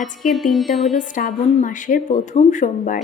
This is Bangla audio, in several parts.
আজকের দিনটা হলো শ্রাবণ মাসের প্রথম সোমবার।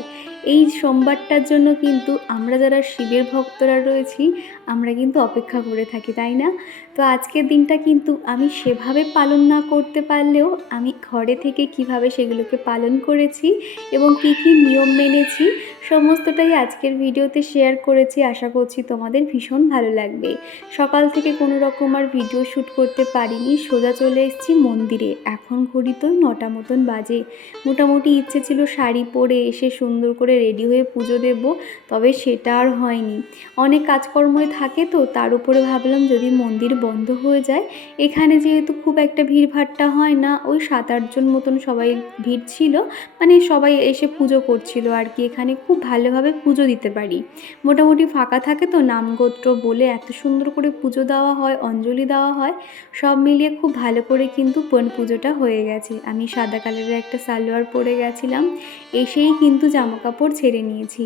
এই সোমবারটার জন্য কিন্তু আমরা যারা শিবের ভক্তরা রয়েছি, আমরা কিন্তু অপেক্ষা করে থাকি, তাই না? তো আজকের দিনটা কিন্তু আমি সেভাবে পালন না করতে পারলেও আমি ঘরে থেকে কীভাবে সেগুলোকে পালন করেছি এবং কী কী নিয়ম মেনেছি সমস্তটাই আজকের ভিডিওতে শেয়ার করেছি। আশা করছি তোমাদের ভীষণ ভালো লাগবে। সকাল থেকে কোনো রকম আর ভিডিও শ্যুট করতে পারিনি। সোজা চলে এসেছি মন্দিরে। এখন ঘড়ি তো নটা মতন বাজে। মোটামুটি ইচ্ছে ছিল শাড়ি পরে এসে সুন্দর করে রেডি হয়ে পুজো দেব, তবে সেটা আর হয়নি। অনেক কাজকর্মই থাকে তো, তার উপরে ভাবলাম যদি মন্দির বন্ধ হয়ে যায়, এখানে যেহেতু খুব একটা ভিড়ভাট্টা হয় না, ওই সাত আটজন মতন সবাই ভিড় ছিল মানে সবাই এসে পুজো করছিল আর কি, এখানে খুব ভালোভাবে পুজো দিতে পারি। মোটামুটি ফাঁকা থাকে তো, নামগোত্র বলে এত সুন্দর করে পুজো দেওয়া হয়, অঞ্জলি দেওয়া হয়, সব মিলিয়ে খুব ভালো করে কিন্তু পণ পুজোটা হয়ে গেছে। আমি সাদা কালারের একটা সালোয়ার পরে গেছিলাম এসেই কিন্তু জামা কাপড় ছেড়ে নিয়েছি।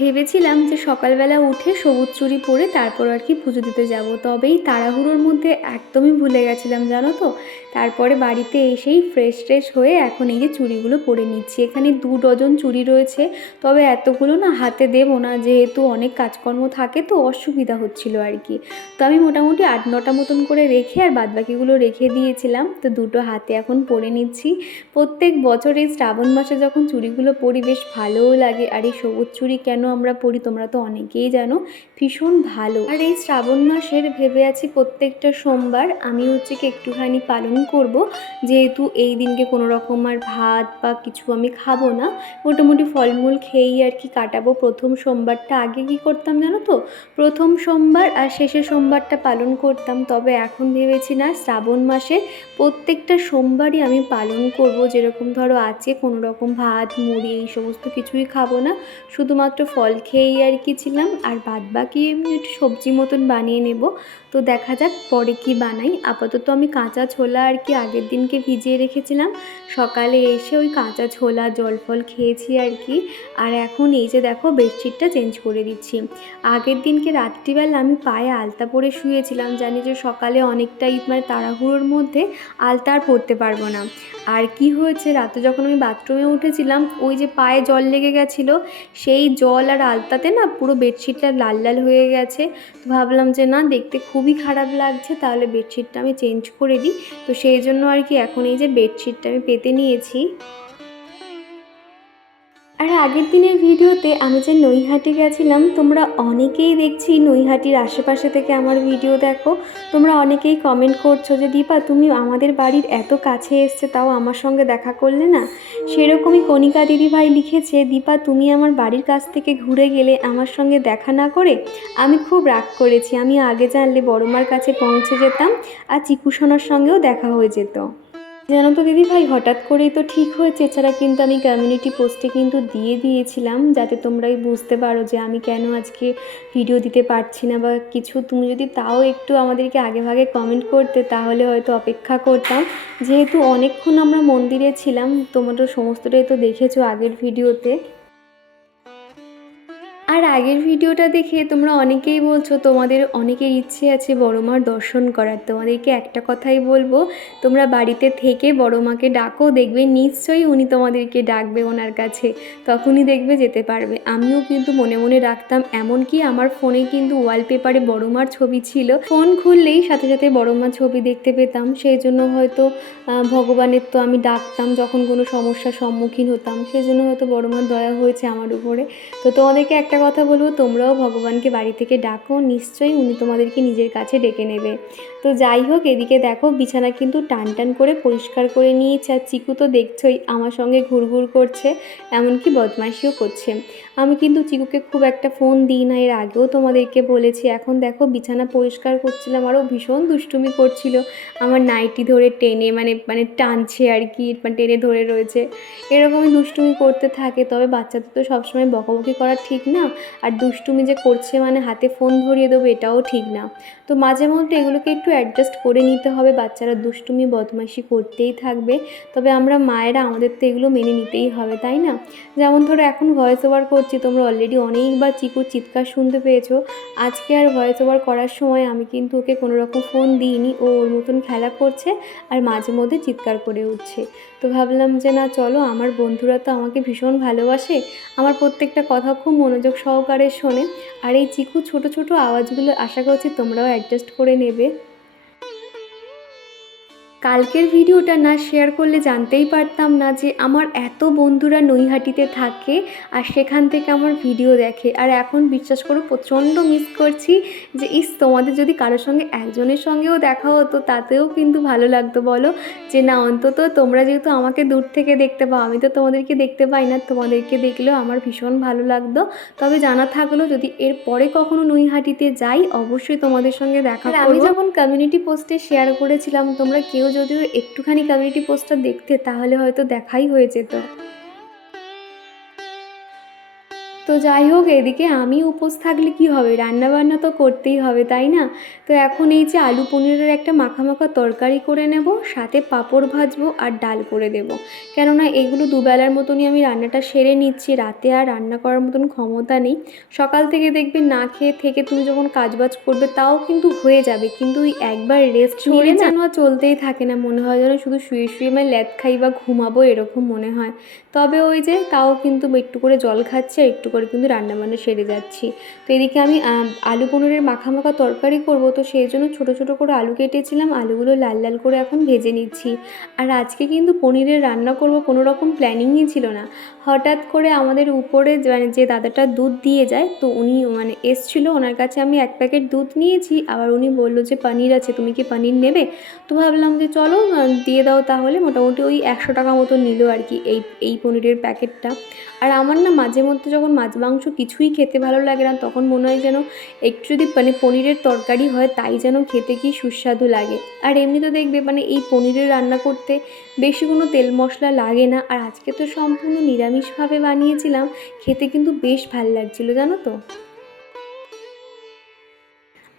ভেবেছিলাম যে সকালবেলা উঠে সবুজ চুড়ি পরে তারপর আর কি পুজো দিতে যাব। তবেই তাড়াহুড়োর মধ্যে একদমই ভুলে গেছিলাম, জানো তো? তারপরে বাড়িতে এসেই ফ্রেশ ট্রেশ হয়ে এখন এই যে চুড়িগুলো পরে নিচ্ছি। এখানে দু ডজন চুড়ি রয়েছে, তবে এতগুলো না হাতে দেবো না, যেহেতু অনেক কাজকর্ম থাকে তো অসুবিধা হচ্ছিল আর কি। তো আমি মোটামুটি আট নটা মতন করে রেখে আর বাদবাকিগুলো রেখে দিয়েছিলাম, তো দুটো হাতে এখন পরে নিচ্ছি। প্রত্যেক বছর এই শ্রাবণ মাসে যখন চুড়িগুলো পরি, বেশ ভালোও লাগে। আর এই সবুজ চুড়ি কেন আমরা পরি তোমরা তো অনেকেই জানো, ভীষণ ভালো। আর এই শ্রাবণ মাসের ভেবে আছি প্রত্যেকটা সোমবার আমি হচ্ছে কি একটুখানি পালন করব। যেহেতু এই দিনকে কোনো রকম আর ভাত বা কিছু আমি খাব না, মোটামুটি ফলমূল খেয়েই আর কি কাটাবো। প্রথম সোমবারটা আগে কি করতাম জানো তো? প্রথম সোমবার আর শেষের সোমবারটা পালন করতাম। তবে এখন ভেবেছি না, শ্রাবণ মাসে প্রত্যেকটা সোমবারই আমি পালন করব। যেরকম ধরো আছে, কোনো রকম ভাত, মুড়ি, এই সমস্ত কিছুই খাব না। শুধুমাত্র ফল খেয়েই আর কি ছিলাম। আর বাদ বাকি এমনি একটু সবজি মতন বানিয়ে নেব। তো দেখা যাক পরে কি বানাই। আপাতত আমি কাঁচা ছোলা আর কি আগের দিনকে ভিজিয়ে রেখেছিলাম। সকালে এসে ওই কাঁচা ছোলা, জল ফল খেয়েছি আর কি। আর এখন এই যে দেখো বেডশিটটা চেঞ্জ করে দিচ্ছি। আগের দিনকে রাত্রিবেলা আমি পায়ে আলতা পরে শুয়েছিলাম। জানি যে সকালে অনেকটাই মানে তাড়াহুড়োর মধ্যে আলতা আর পরতে পারব না। আর কি হয়েছে, রাতে যখন আমি বাথরুমে উঠেছিলাম, ওই যে পায়ে জল লেগে গেছিল, সেই জল আর আলতাতে না পুরো বেডশিটটা লাল লাল হয়ে গেছে। তো ভাবলাম যে না, দেখতে খুবই খারাপ লাগছে, তাহলে বেডশিটটা আমি চেঞ্জ করে দিই। তো সেই জন্য আর কি এখন এই যে বেডশিটটা আমি পেতে নিয়েছি। আর আগের দিনের ভিডিওতে আমি যে নৈহাটি গেছিলাম, তোমরা অনেকেই দেখছি নৈহাটির আশেপাশে থেকে আমার ভিডিও দেখো। তোমরা অনেকেই কমেন্ট করছ যে, দীপা, তুমি আমাদের বাড়ির এত কাছে এসছে, তাও আমার সঙ্গে দেখা করলে না? সেরকমই কণিকা দিদিভাই লিখেছে, দীপা, তুমি আমার বাড়ির কাছ থেকে ঘুরে গেলে আমার সঙ্গে দেখা না করে, আমি খুব রাগ করেছি। আমি আগে জানলে বড়মার কাছে পৌঁছে যেতাম আর চিকুসোনার সঙ্গেও দেখা হয়ে যেত। জানো তো দিদি ভাই, হঠাৎ করেই তো ঠিক হয়েছে। এছাড়া কিন্তু আমি কমিউনিটি পোস্টে কিন্তু দিয়ে দিয়েছিলাম, যাতে তোমরাই বুঝতে পারো যে আমি কেন আজকে ভিডিও দিতে পারছি না বা কিছু। তুমি যদি তাও একটু আমাদেরকে আগে ভাগে কমেন্ট করতে, তাহলে হয়তো অপেক্ষা করতাম। যেহেতু অনেকক্ষণ আমরা মন্দিরে ছিলাম, তোমরা তো সমস্তটাই তো দেখেছ আগের ভিডিওতে আর আগের ভিডিওটা দেখে তোমরা অনেকেই বলছো, তোমাদের অনেকের ইচ্ছে আছে বড় মার দর্শন করার। তোমাদেরকে একটা কথাই বলব, তোমরা বাড়িতে থেকে বড় মাকে ডাকো, দেখবে নিশ্চয়ই উনি তোমাদেরকে ডাকবে ওনার কাছে, তখনই দেখবে যেতে পারবে। আমিও কিন্তু মনে মনে রাখতাম, এমনকি আমার ফোনে কিন্তু ওয়ালপেপারে বড় মার ছবি ছিল। ফোন খুললেই সাথে সাথে বড় মার ছবি দেখতে পেতাম, সেই জন্য হয়তো ভগবানের তো আমি ডাকতাম যখন কোনো সমস্যার সম্মুখীন হতাম, সেই জন্য হয়তো বড় মার দয়া হয়েছে আমার উপরে। তো তোমাদেরকে একটা কথা বলব তোমরাও ভগবানকে বাড়ি থেকে ডাকো নিশ্চয়ই উনি তোমাদেরকে নিজের কাছে ডেকে নেবে। তো যাই হোক, এদিকে দেখো বিছানা কিন্তু টান টান করে পরিষ্কার করে নিয়েছে আর চিকু তো দেখছোই আমার সঙ্গে ঘুরঘুর করছে, এমনকি বদমাইশিও করছে। আমি কিন্তু চিকুকে খুব একটা ফোন দিই না, এর আগেও তোমাদেরকে বলেছি, এখন দেখো বিছানা পরিষ্কার করছিলাম, আরও ভীষণ দুষ্টুমি করছিল। আমার নাইটি ধরে টেনে মানে মানে টানছে আর কি মানে টেনে ধরে রয়েছে। এরকমই দুষ্টুমি করতে থাকে, তবে বাচ্চাদের তো সবসময় বকাবকি করা ঠিক না, আর দুষ্টুমি যে করছে মানে হাতে ফোন ধরিয়ে দেবো এটাও ঠিক না। তো মাঝে মধ্যে এগুলোকে একটু অ্যাডজাস্ট করে নিতে হবে। বাচ্চারা দুষ্টুমি, বদমাইশি করতেই থাকবে। তবে আমরা মায়েরা, আমাদের তো এগুলো মেনে নিতেই হবে, তাই না? যেমন ধরো, এখন ভয়েস ওভার করছি, তোমরা অলরেডি অনেকবার চিকুর চিৎকার শুনতে পেয়েছ। আজকে আর ভয়েস ওভার করার সময় আমি কিন্তু ওকে কোনো রকম ফোন দিইনি। ও ওর মতন খেলা করছে আর মাঝে মধ্যে চিৎকার করে উঠছে। তো ভাবলাম যে, না, চলো, আমার বন্ধুরা তো আমাকে ভীষণ ভালোবাসে। আমার প্রত্যেকটা কথা খুব মনোযোগ সহকারে শোনে। আর এই চিকু ছোট ছোট আওয়াজগুলো আশা করছি তোমরাও অ্যাডজাস্ট করে নেবে। কালকের ভিডিওটা না শেয়ার করলে জানতেই পারতাম না যে আমার এত বন্ধুরা নৈহাটিতে থাকে আর সেখান থেকে আমার ভিডিও দেখে। আর এখন বিশ্বাস করে প্রচণ্ড মিস করছি যে ইস তোমাদের যদি কারোর সঙ্গে একজনের সঙ্গেও দেখা হতো তাতেও কিন্তু ভালো লাগতো বলো? যে না অন্তত তোমরা যেহেতু আমাকে দূর থেকে দেখতে পাও আমি তো তোমাদেরকে দেখতে পাই না তোমাদেরকে দেখলেও আমার ভীষণ ভালো লাগতো। তবে জানা থাকল যদি এর পরে কখনো নৈহাটিতে যাই অবশ্যই তোমাদের সঙ্গে দেখা আমি যখন কমিউনিটি পোস্টে শেয়ার করেছিলাম তোমরা কেউ যদিও একটুখানি কমিউনিটি পোস্টটা দেখতে তাহলে হয়তো দেখাই হয়ে যেত। তো যাই হোক এদিকে আমি উপোস থাকলে কি হবে? রান্না বান্না তো করতেই হবে তাই না? তো এখন এই যে আলু পনিরের একটা মাখা মাখা তরকারি করে নেব সাথে পাঁপড় ভাজবো আর ডাল করে দেব। কেননা এগুলো দুবেলার মতনই আমি রান্নাটা সেরে নিচ্ছি রাতে আর রান্না করার মতন ক্ষমতা নেই। সকাল থেকে দেখবে না খেয়ে থেকে তুমি যখন কাজবাজ করবে তাও কিন্তু হয়ে যাবে কিন্তু ওই একবার রেস্ট নিলে যেন আর চলতেই থাকে না মনে হয় যেন শুধু শুয়ে শুয়ে মানে ল্যাদ খাই বা ঘুমাবো এরকম মনে হয়। তবে ওই যে তাও কিন্তু একটু করে জল খাচ্ছি আর একটু করে কিন্তু রান্নাবান্না সেরে যাচ্ছি। তো এদিকে আমি আলু পনিরের মাখা মাখা তরকারি করব। তো সেই জন্য ছোটো ছোটো করে আলু কেটেছিলাম। আলুগুলো লাল লাল করে এখন ভেজে নিচ্ছি। আর আজকে কিন্তু পনিরের রান্না করব কোনো রকম প্ল্যানিংই ছিল না। হঠাৎ করে আমাদের উপরে মানে যে দাদাটা দুধ দিয়ে যায়, তো উনি মানে এসছিল। ওনার কাছে আমি এক প্যাকেট দুধ নিয়েছি। আবার উনি বলল যে, পনির আছে, তুমি কি পনির নেবে? তো ভাবলাম যে, চলো দিয়ে দাও তাহলে। মোটামুটি ওই একশো টাকা মতো নিল আর কি এই এই পনিরের প্যাকেটটা। আর আমার না মাঝে মধ্যে যখন মাছ মাংস কিছুই খেতে ভালো লাগে না, তখন মনে হয় যেন একটু যদি মানে পনিরের তরকারি হয়, তাই যেন খেতে কি সুস্বাদু লাগে। আর এমনি তো দেখবে মানে এই পনিরের রান্না করতে বেশি কোনো তেল মশলা লাগে না। আর আজকে তো সম্পূর্ণ নিরামিষভাবে বানিয়েছিলাম, খেতে কিন্তু বেশ ভালো লাগছিল, জানো তো?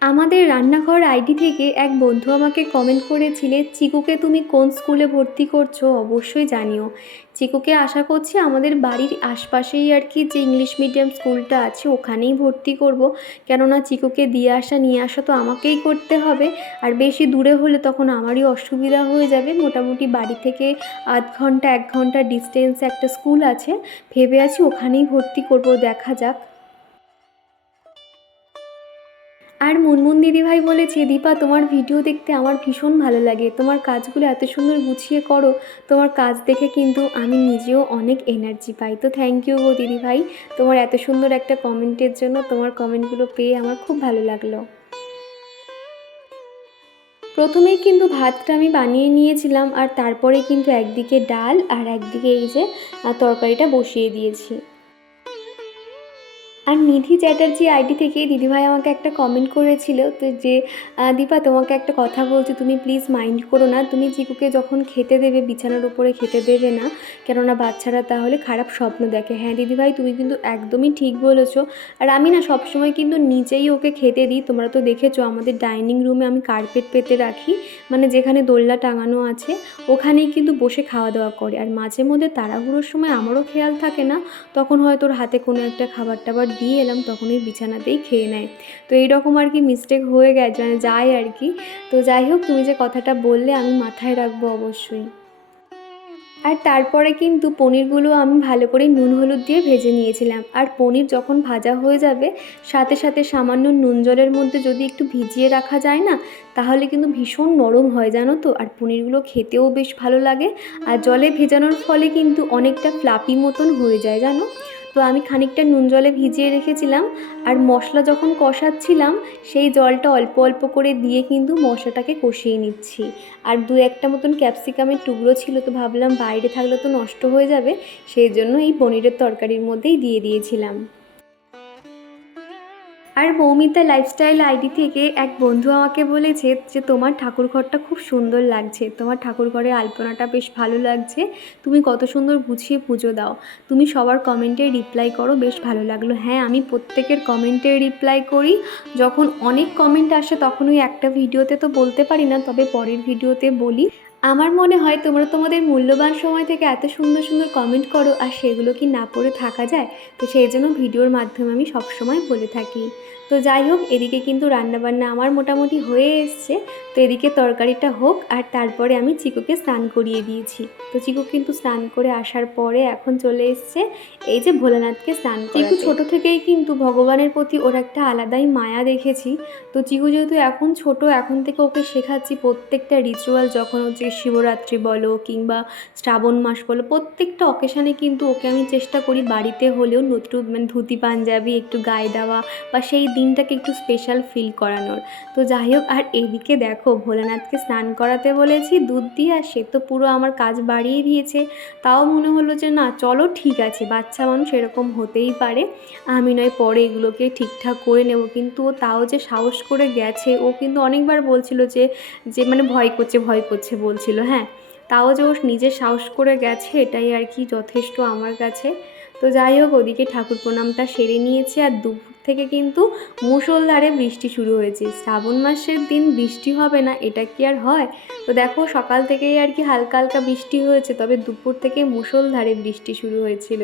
আমাদের রান্নাঘর আইডি থেকে এক বন্ধু আমাকে কমেন্ট করেছিলে, চিকুকে তুমি কোন স্কুলে ভর্তি করছ? অবশ্যই জানিও। চিকুকে আশা করছি আমাদের বাড়ির আশপাশেই আর কি যে ইংলিশ মিডিয়াম স্কুলটা আছে, ওখানেই ভর্তি করব। কেননা চিকুকে দিয়ে আসা, নিয়ে আসা তো আমাকেই করতে হবে। আর বেশি দূরে হলে তখন আমারই অসুবিধা হয়ে যাবে। মোটামুটি বাড়ি থেকে আধ ঘণ্টা, এক ঘণ্টা ডিস্টেন্সে একটা স্কুল আছে। ভেবে আছি ওখানেই ভর্তি করব, দেখা যাক। আর মুনমুন দিদিভাই বলেছে, দীপা, তোমার ভিডিও দেখতে আমার ভীষণ ভালো লাগে। তোমার কাজগুলো এত সুন্দর গুছিয়ে করো। তোমার কাজ দেখে কিন্তু আমি নিজেও অনেক এনার্জি পাই। তো থ্যাংক ইউ গো দিদিভাই। তোমার এত সুন্দর একটা কমেন্টের জন্য তোমার কমেন্টগুলো পেয়ে আমার খুব ভালো লাগল। প্রথমেই কিন্তু ভাতটা আমি বানিয়ে নিয়েছিলাম আর তারপরে কিন্তু একদিকে ডাল আর একদিকে এই যে তরকারিটা বসিয়ে দিয়েছি। আর নিধি চ্যাটার্জি আইডি থেকে দিদিভাই আমাকে একটা কমেন্ট করেছিল তো যে দীপা তোমাকে একটা কথা বলছি, তুমি প্লিজ মাইন্ড করো না। তুমি চিকুকে যখন খেতে দেবে, বিছানার উপরে খেতে দেবে না, কেননা বাচ্চারা তাহলে খারাপ স্বপ্ন দেখে। হ্যাঁ দিদিভাই, তুমি কিন্তু একদমই ঠিক বলেছ। আর আমি না সবসময় কিন্তু নিজেই ওকে খেতে দিই। তোমরা তো দেখেছ, আমাদের ডাইনিং রুমে আমি কার্পেট পেতে রাখি মানে যেখানে দোলনা টাঙানো আছে, ওখানেই কিন্তু বসে খাওয়া দাওয়া করে। আর মাঝে মধ্যে তাড়াহুড়োর সময় আমারও খেয়াল থাকে না, তখন হয়তো ওর হাতে কোনো একটা খাবার টাবার দিয়ে এলাম তখন ওই বিছানাতেই খেয়ে নেয়। তো এইরকম আর কি মিস্টেক হয়ে গেছে মানে যায় আর কি। তো যাই হোক, তুমি যে কথাটা বললে, আমি মাথায় রাখব অবশ্যই। আর তারপরে কিন্তু পনিরগুলো আমি ভালো করে নুন হলুদ দিয়ে ভেজে নিয়েছিলাম। আর পনির যখন ভাজা হয়ে যাবে, সাথে সাথে সামান্য নুন জলের মধ্যে যদি একটু ভিজিয়ে রাখা যায় না, তাহলে কিন্তু ভীষণ নরম হয়, জানো তো? আর পনিরগুলো খেতেও বেশ ভালো লাগে। আর জলে ভেজানোর ফলে কিন্তু অনেকটা ফ্লাপি মতন হয়ে যায়, জানো? তো আমি খানিকটা নুন জলে ভিজিয়ে রেখেছিলাম আর মশলা যখন কষাচ্ছিলাম, সেই জলটা অল্প অল্প করে দিয়ে কিন্তু মশলাটাকে কষিয়ে নিচ্ছি। আর দু একটা মতন ক্যাপসিকামের টুকরো ছিল তো ভাবলাম বাইরে থাকলে তো নষ্ট হয়ে যাবে, সেই জন্য এই পনিরের তরকারির মধ্যেই দিয়ে দিয়েছিলাম। আর মৌমিতা লাইফস্টাইল আইডি থেকে এক বন্ধু আমাকে বলেছে যে, তোমার ঠাকুর ঘরটা খুব সুন্দর লাগছে। তোমার ঠাকুর ঘরে আলপনাটা বেশ ভালো লাগছে। তুমি কত সুন্দর গুছিয়ে পুজো দাও। তুমি সবার কমেন্টে রিপ্লাই করো, বেশ ভালো লাগল। হ্যাঁ আমি প্রত্যেকের কমেন্টে রিপ্লাই করি। যখন অনেক কমেন্ট আসে, তখন ওই একটা ভিডিওতে তো বলতে পারি না, তবে পরের ভিডিওতে বলি। আমার মনে হয় তোমরা তোমাদের মূল্যবান সময় থেকে এত সুন্দর সুন্দর কমেন্ট করো আর সেগুলো কি না পড়ে থাকা যায়? তো সেই জন্য ভিডিওর মাধ্যমে আমি সবসময় বলে থাকি। তো যাই হোক, এদিকে কিন্তু রান্নাবান্না আমার মোটামুটি হয়ে এসছে। তো এদিকে তরকারিটা হোক আর তারপরে আমি চিকুকে স্নান করিয়ে দিয়েছি। তো চিকু কিন্তু স্নান করে আসার পরে এখন চলে এসছে। এই যে ভোলানাথকে স্নান চিকু ছোট থেকেই কিন্তু ভগবানের প্রতি ওর একটা আলাদাই মায়া দেখেছি। তো চিকু যেহেতু এখন ছোট, এখন থেকে ওকে শেখাচ্ছি প্রত্যেকটা রিচুয়াল যখন হচ্ছে শিবরাত্রি বলো কিংবা শ্রাবণ মাস বলো, প্রত্যেকটা অকেশানে কিন্তু ওকে আমি চেষ্টা করি বাড়িতে হলেও নতুন মানে ধুতি, পাঞ্জাবি একটু গায়ে দেওয়া বা সেই দিনটাকে একটু স্পেশাল ফিল করানোর। তো যাই হোক, আর এইদিকে দেখো ভোলানাথকে স্নান করাতে বলেছি, দুধ দিয়ে, আর সে তো পুরো আমার কাজ বাড়িয়ে দিয়েছে। তাও মনে হলো যে না, চলো ঠিক আছে, বাচ্চা মানুষ এরকম হতেই পারে। আমি নয় পরে এগুলোকে ঠিকঠাক করে নেব, কিন্তু ও তাও যে সাহস করে গেছে, ও কিন্তু অনেকবার বলছিল যে যে মানে ভয় করছে ভয় করছে বলছিল হ্যাঁ? তাও যে ও নিজে সাহস করে গেছে, এটাই আর কি যথেষ্ট আমার কাছে। তো যাই হোক, ওদিকে ঠাকুর প্রণামটা সেরে নিয়েছে আর দুপুর থেকে কিন্তু মুষলধারে বৃষ্টি শুরু হয়েছে। শ্রাবণ মাসের দিন বৃষ্টি হবে না, এটা কি আর হয়? তো দেখো, সকাল থেকেই আর কি হালকা হালকা বৃষ্টি হয়েছে, তবে দুপুর থেকে মুষলধারে বৃষ্টি শুরু হয়েছিল।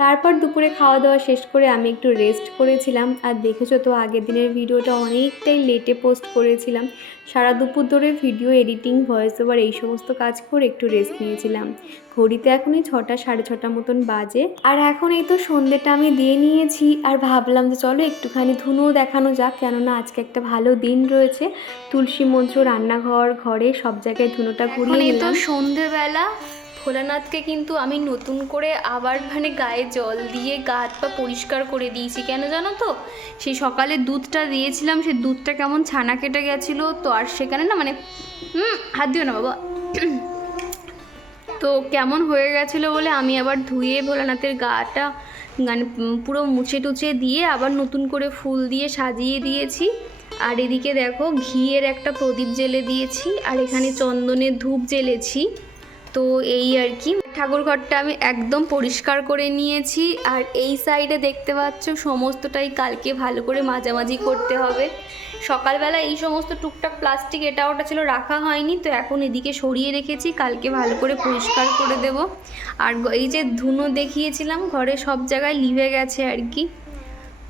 তারপর দুপুরে খাওয়া দাওয়া শেষ করে আমি একটু রেস্ট করেছিলাম। আর দেখেছ তো আগের দিনের ভিডিওটা অনেকটাই লেটে পোস্ট করেছিলাম। সারা দুপুর ধরে ভিডিও এডিটিং ভয়েস ওভার এই সমস্ত কাজ করে একটু রেস্ট নিয়েছিলাম। ঘড়িতে এখনই ছটা সাড়ে ছটা মতন বাজে। আর এখন এই তো সন্ধ্যেটা আমি দিয়ে নিয়েছি। আর ভাবলাম যে চলো একটুখানি ধুনুও দেখানো যাক। কেননা আজকে একটা ভালো দিন রয়েছে। তুলসী মন্ত্র রান্নাঘর ঘরে সব জায়গায় ধুনোটা ঘুরিয়ে তো সন্ধেবেলা ভোলানাথকে কিন্তু আমি নতুন করে আবার মানে গায়ে জল দিয়ে গা হাত পা পরিষ্কার করে দিয়েছি। কেন জানো তো? সেই সকালে দুধটা দিয়েছিলাম, সেই দুধটা কেমন ছানা কেটে গেছিল, তো আর সেখানে না মানে হুম, হাত দিও না বাবা। তো কেমন হয়ে গেছিল বলে আমি আবার ধুয়ে ভোলানাথের গাটা মানে পুরো মুছে টুছে দিয়ে আবার নতুন করে ফুল দিয়ে সাজিয়ে দিয়েছি। আর এদিকে দেখো ঘিয়ের একটা প্রদীপ জেলে দিয়েছি, আর এখানে চন্দনের ধূপ জ্বেলেছি। তো এই আর কি। ঠাকুর ঘরটা আমি একদম পরিষ্কার করে নিয়েছি আর এই সাইডে দেখতে পাচ্ছ সমস্তটাই কালকে ভালো করে মাঝামাঝি করতে হবে। সকালবেলা এই সমস্ত টুকটাক প্লাস্টিক এটা ওটা ছিল রাখা হয়নি, তো এখন এদিকে সরিয়ে রেখেছি, কালকে ভালো করে পরিষ্কার করে দেব। আর এই যে ধুনো দেখিয়েছিলাম, ঘরে সব জায়গায় লিভে গেছে আর কি।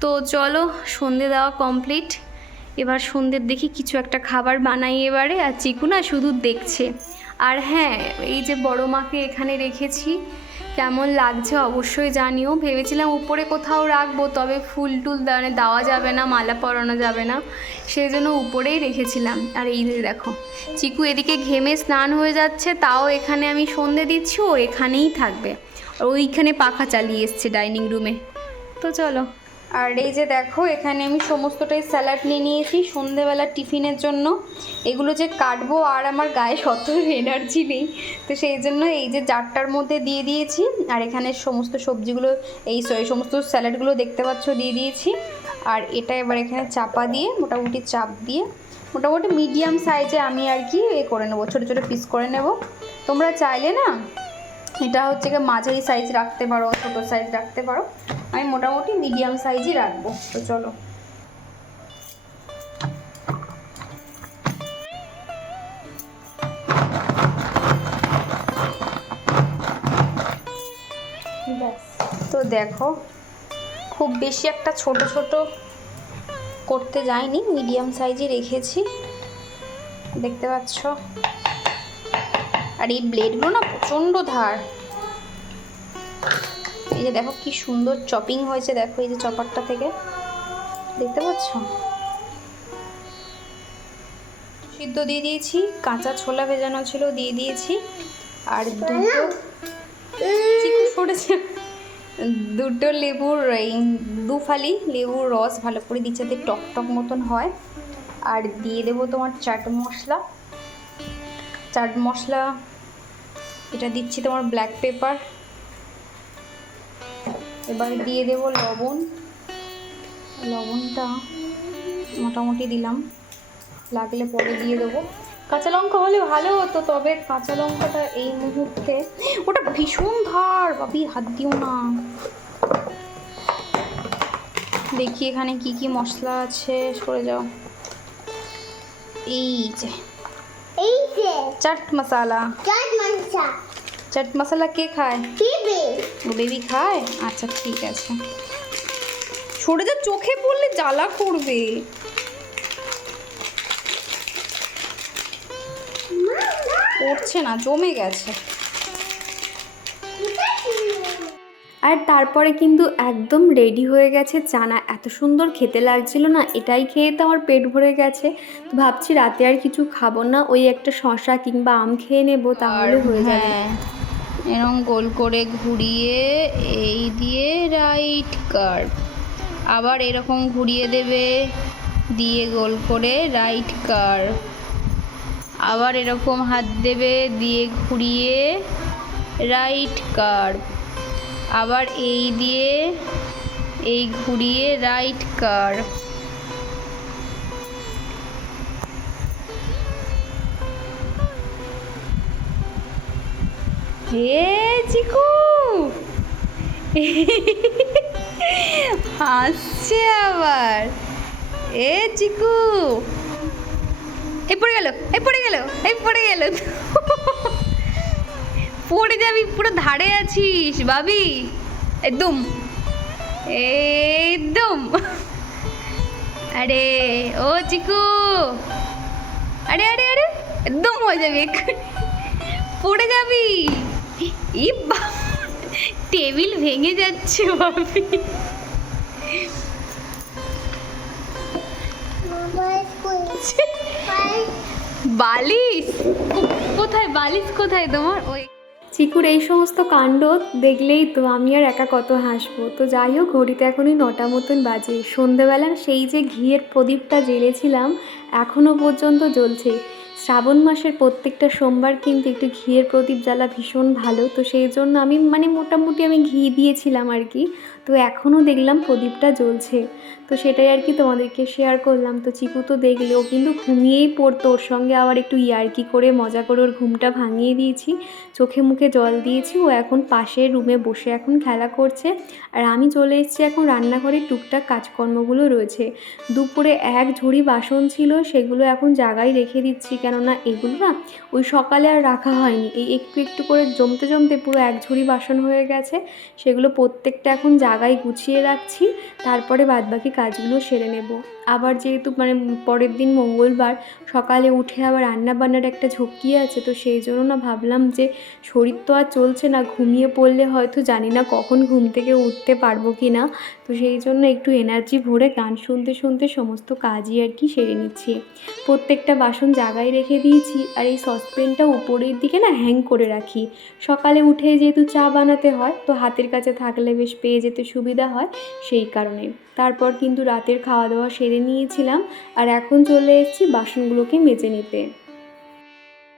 তো চলো, সন্ধে দেওয়া কমপ্লিট এবার সন্ধ্যের দেখি কিছু একটা খাবার বানাই এবারে, আর চিকু না শুধু দেখছে। আর হ্যাঁ এই যে বড় মাকে এখানে রেখেছি, কেমন লাগছে অবশ্যই জানিও। ভেবেছিলাম উপরে কোথাও রাখব, তবে ফুল টুল মানে দেওয়া যাবে না, মালা পরানো যাবে না। সেই জন্য উপরেই রেখেছিলাম। আর এই যে দেখো, চিকু এদিকে ঘেমে স্নান হয়ে যাচ্ছে, তাও এখানে আমি সন্ধে দিচ্ছি, ও এখানেই থাকবে। ওইখানে পাখা চালিয়ে এসছে ডাইনিং রুমে। তো চলো। আর এই যে দেখো, এখানে আমি সমস্তটাই স্যালাড নিয়ে নিয়েছি। সন্ধেবেলা টিফিনের জন্য এগুলো যে কাটবো আর আমার গায়ে শত এনার্জি নেই। তো সেই জন্য এই যে জারটার মধ্যে দিয়ে দিয়েছি আর এখানে সমস্ত সবজিগুলো, এই এই সমস্ত স্যালাডগুলো দেখতে পাচ্ছ দিয়ে দিয়েছি। আর এটা এবার এখানে চাপা দিয়ে, মোটামুটি চাপ দিয়ে, মোটামুটি মিডিয়াম সাইজে আমি আর কি এ করে নেব, ছোটো ছোটো পিস করে নেব। তোমরা চাইলে না এটা হচ্ছে গিয়ে মাঝারি সাইজ রাখতে পারো, ছোটো সাইজ রাখতে পারো। আমি মোটামুটি মিডিয়াম সাইজই রাখব, তো চলো। তো দেখো, খুব বেশি একটা ছোট ছোট করতে যাইনি মিডিয়াম সাইজই রেখেছি। দেখতে পাচ্ছ? আর এই ব্লেডগুলো না প্রচণ্ড ধার। এই যে দেখো কি সুন্দর চপিং হয়েছে, দেখো এই যে চপারটা থেকে। দেখতে পাচ্ছ? সিদ্ধ দিয়ে দিয়েছি, কাঁচা ছোলা ভেজানো ছিল, দিয়ে দিয়েছি। আর দুটো চিকু দুটো লেবুর এই দু ফালি লেবুর রস ভালো করে দিচ্ছে, যাতে টক টক মতন হয়। আর দিয়ে দেবো তোমার চাট মশলা। চাট মশলা এটা দিচ্ছি তোমার ব্ল্যাক পেপার এবার দিয়ে দেবো লবণ। লবণটা মোটামুটি দিলাম। লাগলে পরে দিয়ে দেবো। কাঁচা লঙ্কা হলে ভালো হতো তবে কাঁচা লঙ্কাটা এই মুহূর্তে ওটা ভীষণ ধার বাবি হাত দিও না। দেখি এখানে কি কি মশলা আছে সরে যাও। এই যে। এই যে। চাট মশালা। চাট মশলা চাট মশলা কে খায়? বেবি খায়? আচ্ছা ঠিক আছে। সরে যা চোখে পড়লে জ্বালা করবে। পড়ছে না জমে গেছে। আর তারপরে কিন্তু একদম রেডি হয়ে গেছে। চানা এত সুন্দর খেতে লাগছিল না এটাই খেয়ে তো আমার পেট ভরে গেছে। তো ভাবছি রাতে আর কিছু খাব না ওই একটা শশা কিংবা আম খেয়ে নেব তাহলে হয়ে যাবে। হ্যাঁ এরকম গোল করে ঘুরিয়ে এই দিয়ে রাইট কার্ভ আবার এরকম ঘুরিয়ে দেবে দিয়ে গোল করে রাইট কার্ভ আবার এরকম হাত দেবে দিয়ে ঘুরিয়ে রাইট কার্ভ আবার এই দিয়ে এই ঘুরিয়ে রাইট কার্ভ হে চিকু! হাসছে আবার। এ চিকু! এই পড়ে গেল এই পড়ে গেল এই পড়ে গেল। পড়ে যাবি পুরো ধারে আছিস বাবি একদম। একদম। আরে ও চিকু। আরে আরে আরে একদম হয়ে যাবে পড়ে যাবি। ই বাবা, টেবিল ভেঙে যাচ্ছে ভাবি। বালিশ? কোথায় বালিশ? কোথায় তোমার? ওই চিকুর এই সমস্ত কাণ্ড দেখলেই তো আমি আর একা কত হাসবো। তো যাই হোক, ঘড়িতে এখনই নটা মতন বাজে। সন্ধেবেলা সেই যে ঘিয়ের প্রদীপটা জ্বেলেছিলাম এখনও পর্যন্ত জ্বলছে। শ্রাবণ মাসের প্রত্যেকটা সোমবার কিন্তু একটু ঘিয়ের প্রদীপ জ্বালা ভীষণ ভালো। তো সেই জন্য আমি মানে মোটামুটি আমি ঘি দিয়েছিলাম আর কি। তো এখনও দেখলাম প্রদীপটা জ্বলছে। তো সেটাই আর কি তোমাদেরকে শেয়ার করলাম। তো চিকু তো দেখলে, ও কিন্তু ঘুমিয়েই পড়তো। ওর সঙ্গে আবার একটু ইয়ার্কি করে, মজা করে ওর ঘুমটা ভাঙিয়ে দিয়েছি। চোখে মুখে জল দিয়েছি। ও এখন পাশের রুমে বসে এখন খেলা করছে। আর আমি চলে এসেছি এখন রান্নাঘরে টুকটাক কাজকর্মগুলো রয়েছে। দুপুরে এক ঝুড়ি বাসন ছিল, সেগুলো এখন জায়গায় রেখে দিচ্ছি। কেননা এগুলো না ওই সকালে আর রাখা হয়নি। এই একটু একটু করে জমতে জমতে পুরো এক ঝুড়ি বাসন হয়ে গেছে। সেগুলো প্রত্যেকটা এখন জায়গায় গুছিয়ে রাখছি, তারপরে বাদবাকি কাজগুলো সেরে নেব। আবার যেহেতু মানে পরের দিন মঙ্গলবার, সকালে উঠে আবার রান্না বান্নার একটা ঝক্কি আছে, তো সেই জন্য না ভাবলাম যে শরীর তো আর চলছে না, ঘুমিয়ে পড়লে হয়তো জানি না কখন ঘুম থেকে উঠতে পারব কি না তো সেই জন্য একটু এনার্জি ভরে গান শুনতে শুনতে সমস্ত কাজই আর কি সেরে নিচ্ছি। প্রত্যেকটা বাসন জায়গায় রেখে দিয়েছি আর এই সসপ্যানটা উপরের দিকে না হ্যাং করে রাখি। সকালে উঠে যেহেতু চা বানাতে হয়, তো হাতের কাছে থাকলে বেশ পেয়ে যেতে সুবিধা হয় সেই কারণে। তারপর কিন্তু রাতের খাওয়া দাওয়া সেরে নিয়েছিলাম আর এখন চলে এসেছি বাসনগুলোকে মেজে নিতে।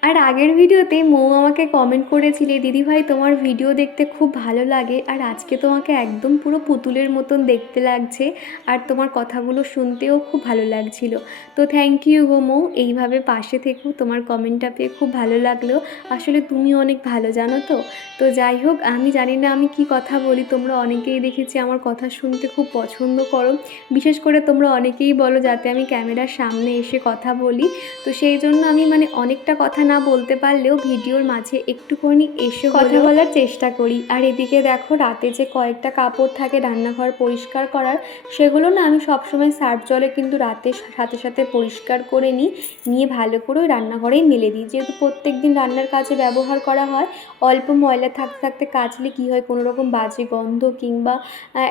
আর আগের ভিডিওতে মৌ আমাকে কমেন্ট করেছিলে দিদিভাই তোমার ভিডিও দেখতে খুব ভালো লাগে আর আজকে তোমাকে একদম পুরো পুতুলের মতন দেখতে লাগছে আর তোমার কথাগুলো শুনতেও খুব ভালো লাগছিল। তো থ্যাংক ইউ গো মৌ, এইভাবে পাশে থেকেও তোমার কমেন্টটা পেয়ে খুব ভালো লাগল। আসলে তুমি অনেক ভালো জানো তো। তো যাই হোক, আমি জানি না আমি কি কথা বলি, তোমরা অনেকেই দেখেছি আমার কথা শুনতে খুব পছন্দ করো। বিশেষ করে তোমরা অনেকেই বলো যাতে আমি ক্যামেরার সামনে এসে কথা বলি। তো সেই জন্য আমি মানে অনেকটা কথা না বলতে পারলেও ভিডিওর মাঝে একটুখানি এসে কথা বলার চেষ্টা করি। আর এদিকে দেখো রাতে যে কয়েকটা কাপড় থাকে রান্নাঘর পরিষ্কার করার সেগুলো না আমি সবসময় সার্ফ জলে কিন্তু রাতে সাথে সাথে পরিষ্কার করে নিই নিয়ে ভালো করে ওই রান্নাঘরেই মেলে দিই। যেহেতু প্রত্যেক দিন রান্নার কাজে ব্যবহার করা হয় অল্প ময়লা থাকতে থাকতে কাচলে কী হয় কোনো রকম বাজে গন্ধ কিংবা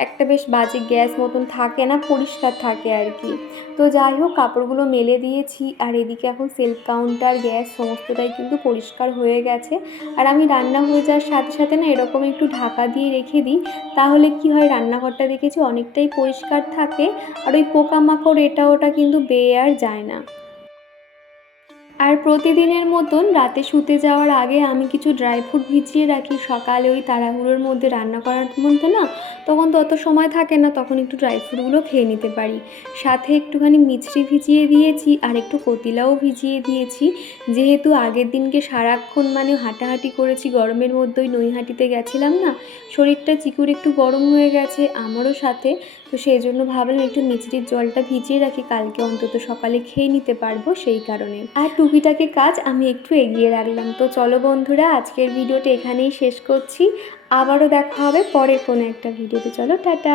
একটা বেশ বাজে গ্যাস মতন থাকে না পরিষ্কার থাকে আর কি। তো যাই হোক কাপড়গুলো মেলে দিয়েছি আর এদিকে এখন সেলফ কাউন্টার গ্যাস সমস্তটাই কিন্তু পরিষ্কার হয়ে গেছে। আর আমি রান্না হয়ে যাওয়ার সাথে সাথে না এরকম একটু ঢাকা দিয়ে রেখে দিই। তাহলে কি হয় রান্নাঘরটা দেখেছি অনেকটাই পরিষ্কার থাকে। আর ওই পোকামাকড়, এটা ওটা কিন্তু বেয়ে আর যায় না। আর প্রতিদিনের মতন রাতে শুতে যাওয়ার আগে আমি কিছু ড্রাই ফ্রুট ভিজিয়ে রাখি। সকালে ওই তাড়াহুড়োর মধ্যে রান্না করার মধ্যে না তখন তো অত সময় থাকে না, তখন একটু ড্রাই ফ্রুটগুলো খেয়ে নিতে পারি। সাথে একটুখানি মিছরি ভিজিয়ে দিয়েছি আর একটু কতিলাও ভিজিয়ে দিয়েছি। যেহেতু আগের দিনকে সারাক্ষণ মানে হাঁটাহাঁটি করেছি, গরমের মধ্যে ওই নৈহাটিতে গেছিলাম না, শরীরটা চিকুর একটু গরম হয়ে গেছে আমারও সাথে। তো সেই জন্য ভাবলাম একটু মিচড়ির জলটা ভিজিয়ে রাখি, কালকে অন্তত সকালে খেয়ে নিতে পারব সেই কারণে। আর টুকিটাকে কাজ আমি একটু এগিয়ে রাখলাম। তো চলো বন্ধুরা, আজকের ভিডিওটা এখানেই শেষ করছি। আবারও দেখা হবে পরের কোনো একটা ভিডিওতে। চলো, টাটা।